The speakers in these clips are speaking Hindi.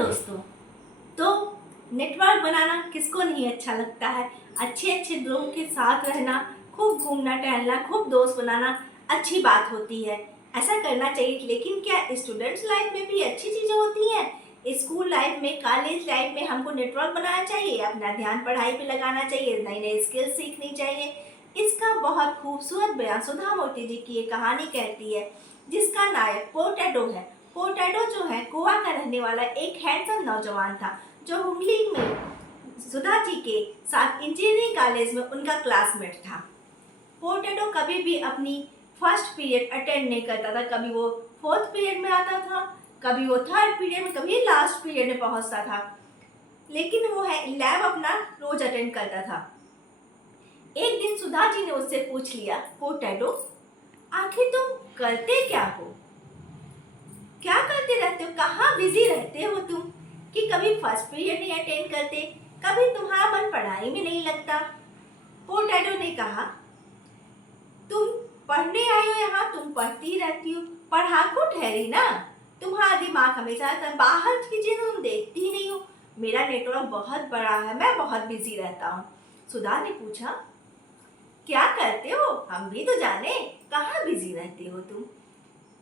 दोस्तों। तो नेटवर्क बनाना किसको नहीं अच्छा लगता है। अच्छे अच्छे लोगों के साथ रहना, खूब घूमना टहलना, खूब दोस्त बनाना अच्छी बात होती है। ऐसा करना चाहिए। लेकिन क्या स्टूडेंट्स लाइफ में भी अच्छी चीज़ें होती हैं? स्कूल लाइफ में, कॉलेज लाइफ में हमको नेटवर्क बनाना चाहिए, अपना ध्यान पढ़ाई पे लगाना चाहिए, नई नई स्किल्स सीखनी चाहिए। इसका बहुत खूबसूरत बयान सुधा मूर्ति जी की ये कहानी कहती है, जिसका नायक पोटैटो है। पोटैटो जो है गोवा का रहने वाला एक हैंडसम नौजवान था, जो हुगली में सुधा जी के साथ इंजीनियरिंग कॉलेज में उनका क्लासमेट था। पोटैटो कभी भी अपनी फर्स्ट पीरियड अटेंड नहीं करता था। कभी वो फोर्थ पीरियड में आता था, कभी वो थर्ड पीरियड में, कभी लास्ट पीरियड में पहुंचता था। लेकिन वो है लैब अपना रोज अटेंड करता था। एक दिन सुधा जी ने उससे पूछ लिया, पोटैटो आखिर तुम करते क्या हो? क्या करते रहते हो? कहाँ बिजी रहते हो तुम कि कभी फर्स्ट पीरियड नहीं अटेंड करते, कभी तुम्हारा मन पढ़ाई में नहीं लगता? पोटैटो ने कहा, तुम पढ़ने आई हो यहाँ, तुम पढ़ती रहती हो, पढ़ाकू ठहरी ना। तुम्हारा दिमाग हमेशा बाहर की चीजें तुम देखती ही नहीं हो। मेरा नेटवर्क बहुत बड़ा है, मैं बहुत बिजी रहता हूँ। सुधा ने पूछा, क्या करते हो? हम भी तो जाने, कहाँ बिजी रहते हो तुम?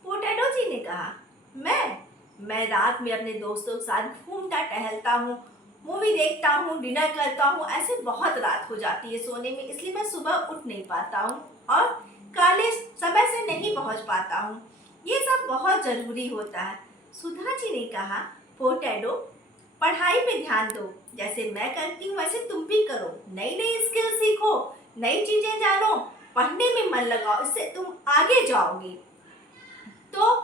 पोटैटो जी ने कहा, मैं रात में अपने दोस्तों के साथ घूमता टहलता हूँ, मूवी देखता हूँ, डिनर करता हूँ। ऐसे बहुत रात हो जाती है सोने में, इसलिए मैं सुबह उठ नहीं पाता हूँ और कॉलेज समय से नहीं पहुँच पाता हूँ। ये सब बहुत ज़रूरी होता है। सुधा जी ने कहा, पोटैटो पढ़ाई पे ध्यान दो, जैसे मैं करती हूँ वैसे तुम भी करो, नई नई स्किल सीखो, नई चीज़ें जानो, पढ़ने में मन लगाओ, इससे तुम आगे जाओगे। तो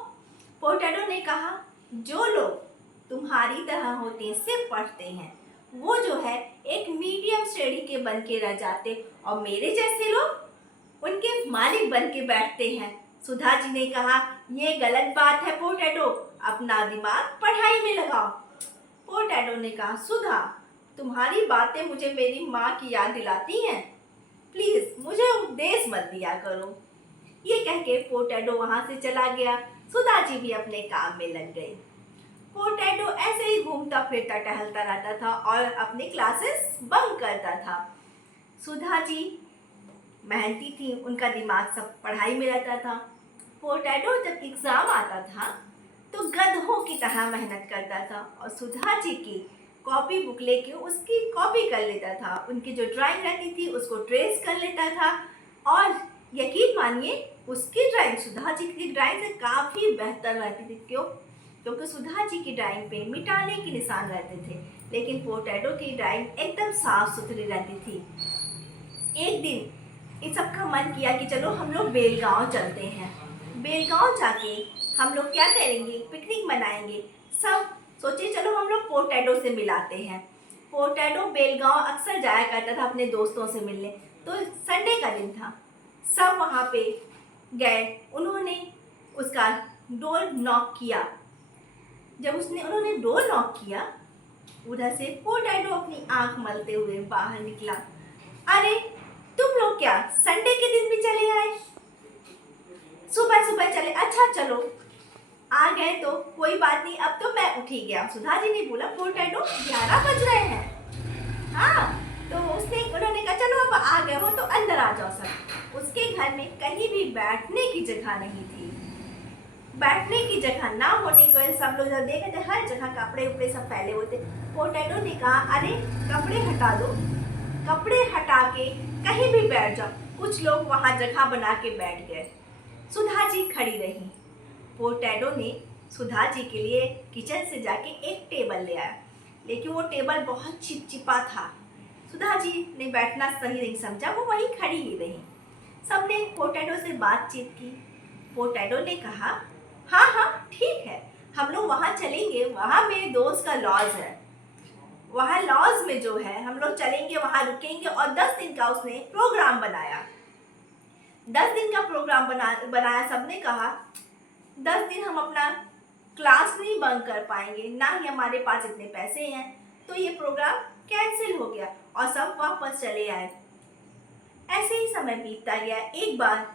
पोटैटो ने कहा, जो लोग तुम्हारी तरह होते हैं, सिर्फ पढ़ते हैं, वो जो है एक मीडियम स्टडी के बन के रह जाते, और मेरे जैसे लोग उनके मालिक बन के बैठते हैं। सुधा जी ने कहा, ये गलत बात है पोटैटो, अपना दिमाग पढ़ाई में लगाओ। पोटैटो ने कहा, सुधा तुम्हारी बातें मुझे मेरी माँ की याद दिलाती हैं, प्लीज मुझे उपदेश मत दिया करो। ये कह के पोटैटो वहां से चला गया। सुधा जी भी अपने काम में लग गई। पोटैटो ऐसे ही घूमता फिरता टहलता रहता था और अपनी क्लासेस बंक करता था। सुधा जी मेहनती थी, उनका दिमाग सब पढ़ाई में रहता था। पोटैटो जब एग्जाम आता था तो गधों की तरह मेहनत करता था और सुधा जी की कॉपी बुक लेके उसकी कॉपी कर लेता था, उनकी जो ड्राइंग रहती थी उसको ट्रेस कर लेता था। और यकीन मानिए, उसकी ड्राइंग सुधा जी की ड्राइंग से काफ़ी बेहतर रहती थी। क्यों? क्योंकि सुधा जी की ड्राइंग पे मिटाने के निशान रहते थे, लेकिन पोटैटो की ड्राइंग एकदम साफ सुथरी रहती थी। एक दिन इन सबका मन किया कि चलो हम लोग बेलगांव चलते हैं। बेलगांव जाके हम लोग क्या करेंगे, पिकनिक मनाएंगे। सब सोचे चलो हम लोग पोटैटो से मिलाते हैं। पोटैटो बेलगांव अक्सर जाया करता था अपने दोस्तों से मिलने। तो संडे का दिन था, सब वहाँ पे गए। उन्होंने उसका डोर नॉक किया। जब उन्होंने डोर नॉक किया, उधर से पोटैटो अपनी आंख मलते हुए बाहर निकला। अरे तुम लोग क्या संडे के दिन भी चले आए? सुबह सुबह चले? अच्छा चलो, आ गए तो कोई बात नहीं, अब तो मैं उठ ही गया। सुधा जी ने बोला, पोटैटो 11 बज रहे हैं। हाँ, तो उन्होंने कहा चलो अब आ गए हो तो अंदर आ जाओ सब। उसके घर में कहीं भी बैठने की जगह नहीं थी। बैठने की जगह ना होने की वजह सब लोग जब देखे थे हर जगह कपड़े उपड़े सब फैले हुए थे। पोटैटो ने कहा, अरे कपड़े हटा दो। कपड़े हटा के कहीं भी बैठ जाओ। कुछ लोग वहां जगह बना के बैठ गए। सुधा जी खड़ी रही। पोटैटो ने सुधा जी के लिए किचन से जाके एक टेबल ले आया, लेकिन वो टेबल बहुत चिपचिपा था। सुधा जी ने बैठना सही नहीं समझा, वो वहीं खड़ी ही रही। सबने पोटैटो से बातचीत की। पोटैटो ने कहा, हाँ हाँ ठीक है, हम लोग वहाँ चलेंगे, वहाँ मेरे दोस्त का लॉज है, वहाँ लॉज में जो है हम लोग चलेंगे, वहाँ रुकेंगे। और 10 दिन का उसने प्रोग्राम बनाया। 10 दिन का प्रोग्राम बनाया। सबने कहा 10 दिन हम अपना क्लास नहीं बंक कर पाएंगे, ना ही हमारे पास इतने पैसे हैं, तो ये प्रोग्राम कैंसिल हो गया और सब वापस चले आए। ऐसे ही समय बीतता गया। एक बार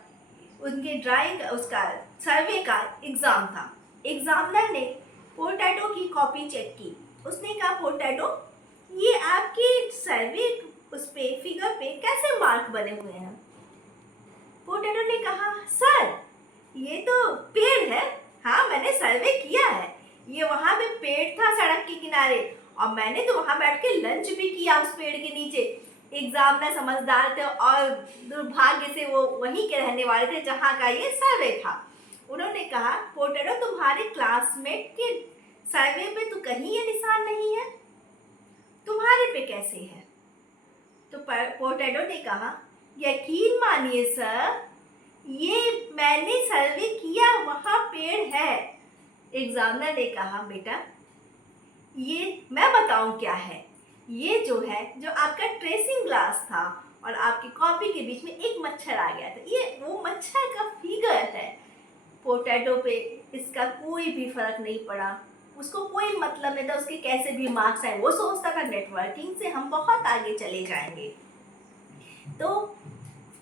उनके ड्राइंग उसका सर्वे का एग्जाम था। एग्जामिनर ने पोटैटो की कॉपी चेक की उसने कहा पोटैटो, ये आपके सर्वे उस पे फिगर पे कैसे मार्क बने हुए हैं? पोटैटो ने कहा सर, ये तो पेड़ है। हाँ, मैंने सर्वे किया है। ये वहाँ पे पेड़ था सड़क के किनारे, और मैंने तो वहाँ बैठ के लंच भी किया उस पेड़ के नीचे। एग्जामिनर समझदार थे और दुर्भाग्य से वो वहीं के रहने वाले थे जहाँ का ये सर्वे था। उन्होंने कहा पोटैटो, तुम्हारे क्लासमेट के सर्वे पे तो कहीं ये निशान नहीं है, तुम्हारे पे कैसे है? तो पोटैटो ने कहा यकीन मानिए सर, ये मैंने सर्वे किया, वहाँ पेड़ है। एग्जामिनर ने कहा बेटा, ये मैं बताऊं क्या है? ये जो है, जो आपका ट्रेसिंग ग्लास था और आपकी कॉपी के बीच में एक मच्छर आ गया था, ये वो मच्छर का फिगर है। पोटैटो पे इसका कोई भी फर्क नहीं पड़ा, उसको कोई मतलब नहीं था उसके कैसे भी मार्क्स आए। वो सोचता था नेटवर्किंग से हम बहुत आगे चले जाएंगे। तो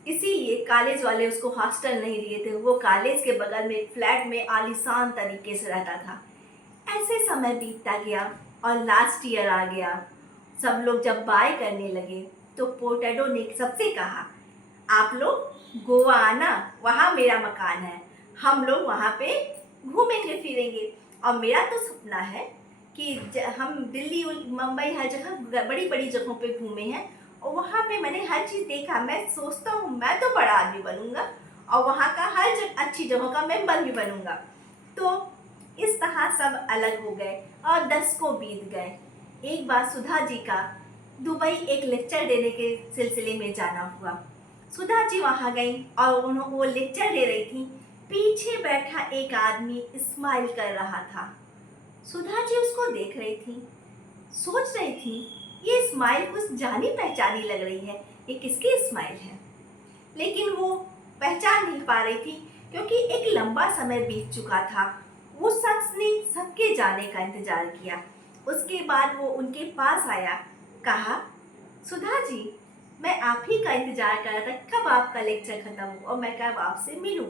इसीलिए कॉलेज वाले उसको हॉस्टल नहीं दिए थे, वो कॉलेज के बगल में एक फ्लैट में आलीशान तरीके से रहता था। ऐसे समय बीतता गया और लास्ट ईयर आ गया। सब लोग जब बाय करने लगे तो पोटैटो ने सबसे कहा आप लोग गोवा आना, वहाँ मेरा मकान है, हम लोग वहाँ पे घूमेंगे फिरेंगे। और मेरा तो सपना है कि हम दिल्ली मुंबई हर जगह बड़ी बड़ी जगहों पे घूमे हैं और वहाँ पे मैंने हर चीज़ देखा। मैं सोचता हूँ मैं तो बड़ा आदमी बनूंगा और वहाँ का हर अच्छी जगहों का मेंबर भी बनूंगा। तो इस तरह सब अलग हो गए और 10 को बीत गए। एक बार सुधा जी का दुबई एक लेक्चर देने के सिलसिले में जाना हुआ। सुधा जी वहाँ गई और उन्होंने वो लेक्चर दे रही थी। पीछे बैठा एक आदमी स्माइल कर रहा था। सुधा जी उसको देख रही थी, सोच रही थी ये स्माइल कुछ जानी पहचानी लग रही है, ये किसकी स्माइल है? लेकिन वो पहचान नहीं पा रही थी क्योंकि एक लंबा समय बीत चुका था। उस शख्स ने सबके जाने का इंतजार किया। उसके बाद वो उनके पास आया, कहा सुधा जी, मैं आप ही का इंतजार कर रहा था, कब आपका लेक्चर खत्म हो और मैं कब आपसे मिलूं।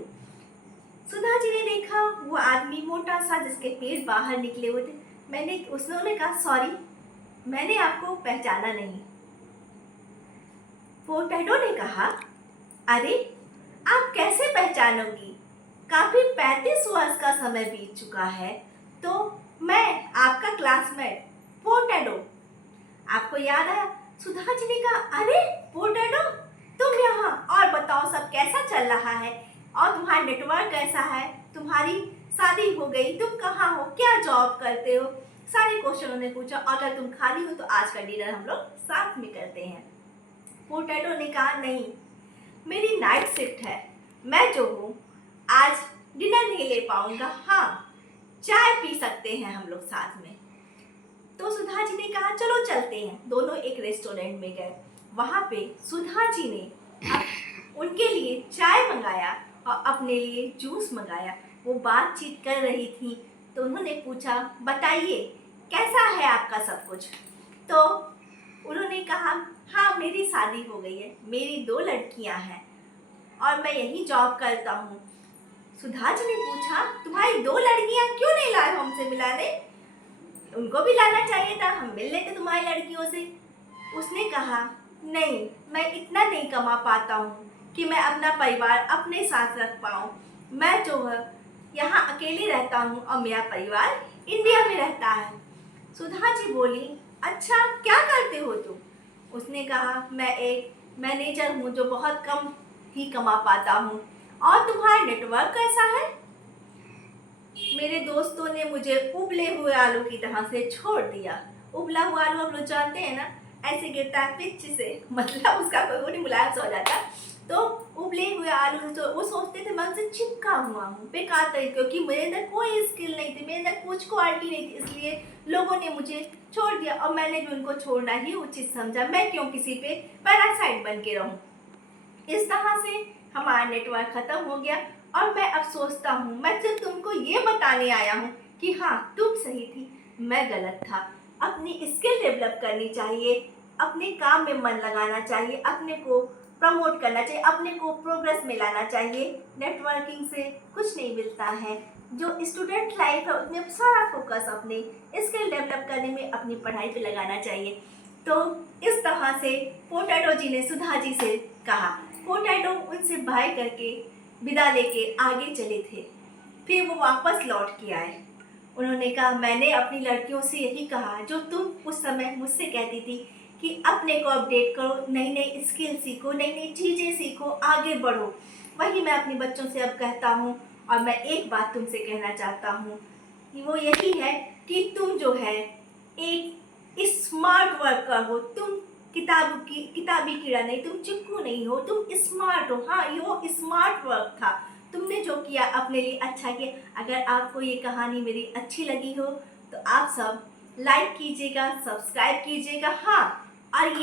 सुधा जी ने देखा वो आदमी मोटा सा जिसके पेट बाहर निकले हुए थे। उसने कहा सॉरी, मैंने आपको पहचाना नहीं। पोटैटो ने कहा अरे आप कैसे पहचानोगी, काफी 35 वर्ष का समय बीत चुका है। तो मैं आपका क्लासमेट पोटैटो, आपको याद आया? सुधा जी ने कहा अरे पोटैटो, तुम यहाँ, और बताओ सब कैसा चल रहा है और तुम्हारा नेटवर्क कैसा है, तुम्हारी शादी हो गई, तुम कहाँ हो, क्या जॉब करते हो, सारे क्वेश्चन उन्होंने पूछा। अगर तुम खाली हो तो आज का डिनर हम लोग साथ में करते हैं। पोटैटो ने कहा नहीं, मेरी नाइट शिफ्ट है, मैं जो हूँ आज डिनर नहीं ले पाऊंगा, हाँ चाय पी सकते हैं हम लोग साथ में। तो सुधा जी ने कहा चलो चलते हैं। दोनों एक रेस्टोरेंट में गए। वहाँ पे सुधा जी ने उनके लिए चाय मंगाया और अपने लिए जूस मंगाया। वो बातचीत कर रही थी तो उन्होंने पूछा बताइए कैसा है आपका सब कुछ। तो उन्होंने कहा हाँ मेरी शादी हो गई है, मेरी 2 लड़कियां हैं और मैं यही जॉब करता हूँ। सुधा जी ने पूछा तुम्हारी 2 लड़कियां क्यों नहीं लाए हमसे मिलाने, उनको भी लाना चाहिए था, हम मिल लेते तुम्हारी लड़कियों से। उसने कहा नहीं, मैं इतना नहीं कमा पाता हूँ कि मैं अपना परिवार अपने साथ रख पाऊँ। मैं जो है यहाँ अकेले रहता हूँ और मेरा परिवार इंडिया में रहता है। सुधा जी बोली अच्छा क्या करते हो तुम? उसने कहा मैं एक मैनेजर हूँ जो बहुत कम ही कमा पाता हूँ। और तुम्हारा नेटवर्क कैसा है? मेरे दोस्तों ने मुझे उबले हुए आलू की तरह से छोड़ दिया। उबला हुआ आलू आप लोग जानते हैं ना, ऐसे गिरता है पिच से, मतलब उसका कोई नहीं, मुलायम सा हो जाता। तो उबले हुए आलू तो वो सोचते थे मैं उनसे चिपका हुआ हूँ, बेकार तरीके, क्योंकि मेरे अंदर कोई स्किल नहीं थी, मेरे अंदर कुछ क्वालिटी नहीं थी, इसलिए लोगों ने मुझे छोड़ दिया और मैंने भी उनको छोड़ना ही उचित समझा। मैं क्यों किसी पे पैरासाइट बन के रहूँ। इस तरह से हमारा नेटवर्क खत्म हो गया और मैं अब सोचता हूँ मैं सिर्फ तुमको ये बताने आया हूँ कि हाँ तुम सही थी, मैं गलत था। अपनी स्किल डेवलप करनी चाहिए, अपने काम में मन लगाना चाहिए, अपने को प्रमोट करना चाहिए, अपने को प्रोग्रेस में लाना चाहिए। नेटवर्किंग से कुछ नहीं मिलता है, जो स्टूडेंट लाइफ है उसमें सारा फोकस अपने स्किल डेवलप करने में, अपनी पढ़ाई पे लगाना चाहिए। तो इस तरह से पोटैटो जी ने सुधा जी से कहा। पोटैटो उनसे बाय करके विदा लेके आगे चले थे। फिर वो वापस लौट के आए। उन्होंने कहा, मैंने अपनी लड़कियों से यही कहा जो तुम उस समय मुझसे कहती थी कि अपने को अपडेट करो, नई नई स्किल सीखो, नई नई चीज़ें सीखो, आगे बढ़ो। वही मैं अपने बच्चों से अब कहता हूँ। और मैं एक बात तुमसे कहना चाहता हूँ कि वो यही है कि तुम जो है एक स्मार्ट वर्कर हो। तुम किताबी कीड़ा नहीं, तुम चिक्कू नहीं हो, तुम स्मार्ट हो। हाँ, ये वो स्मार्ट वर्क था। तुमने जो किया अपने लिए अच्छा किया। अगर आपको ये कहानी मेरी अच्छी लगी हो तो आप सब लाइक कीजिएगा, सब्सक्राइब कीजिएगा। हाँ, और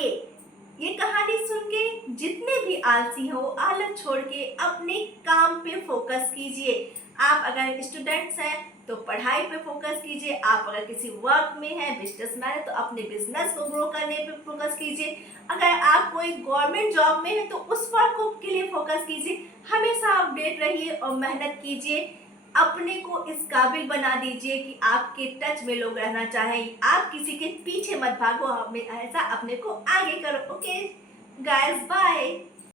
ये कहानी सुन के जितने भी आलसी हो, आलस छोड़ के अपने काम पे फोकस कीजिए। आप अगर स्टूडेंट्स हैं तो पढ़ाई पे फोकस कीजिए। आप अगर किसी वर्क में हैं, बिजनेसमैन है, तो अपने बिजनेस को ग्रो करने पे फोकस कीजिए। अगर आप कोई गवर्नमेंट जॉब में है तो उस वर्क को के लिए फोकस कीजिए। हमेशा अपडेट रहिए और मेहनत कीजिए। अपने को इस काबिल बना दीजिए कि आपके टच में लोग रहना चाहें। आप किसी के पीछे मत भागो, हमेशा अपने को आगे करो। Okay guys, bye.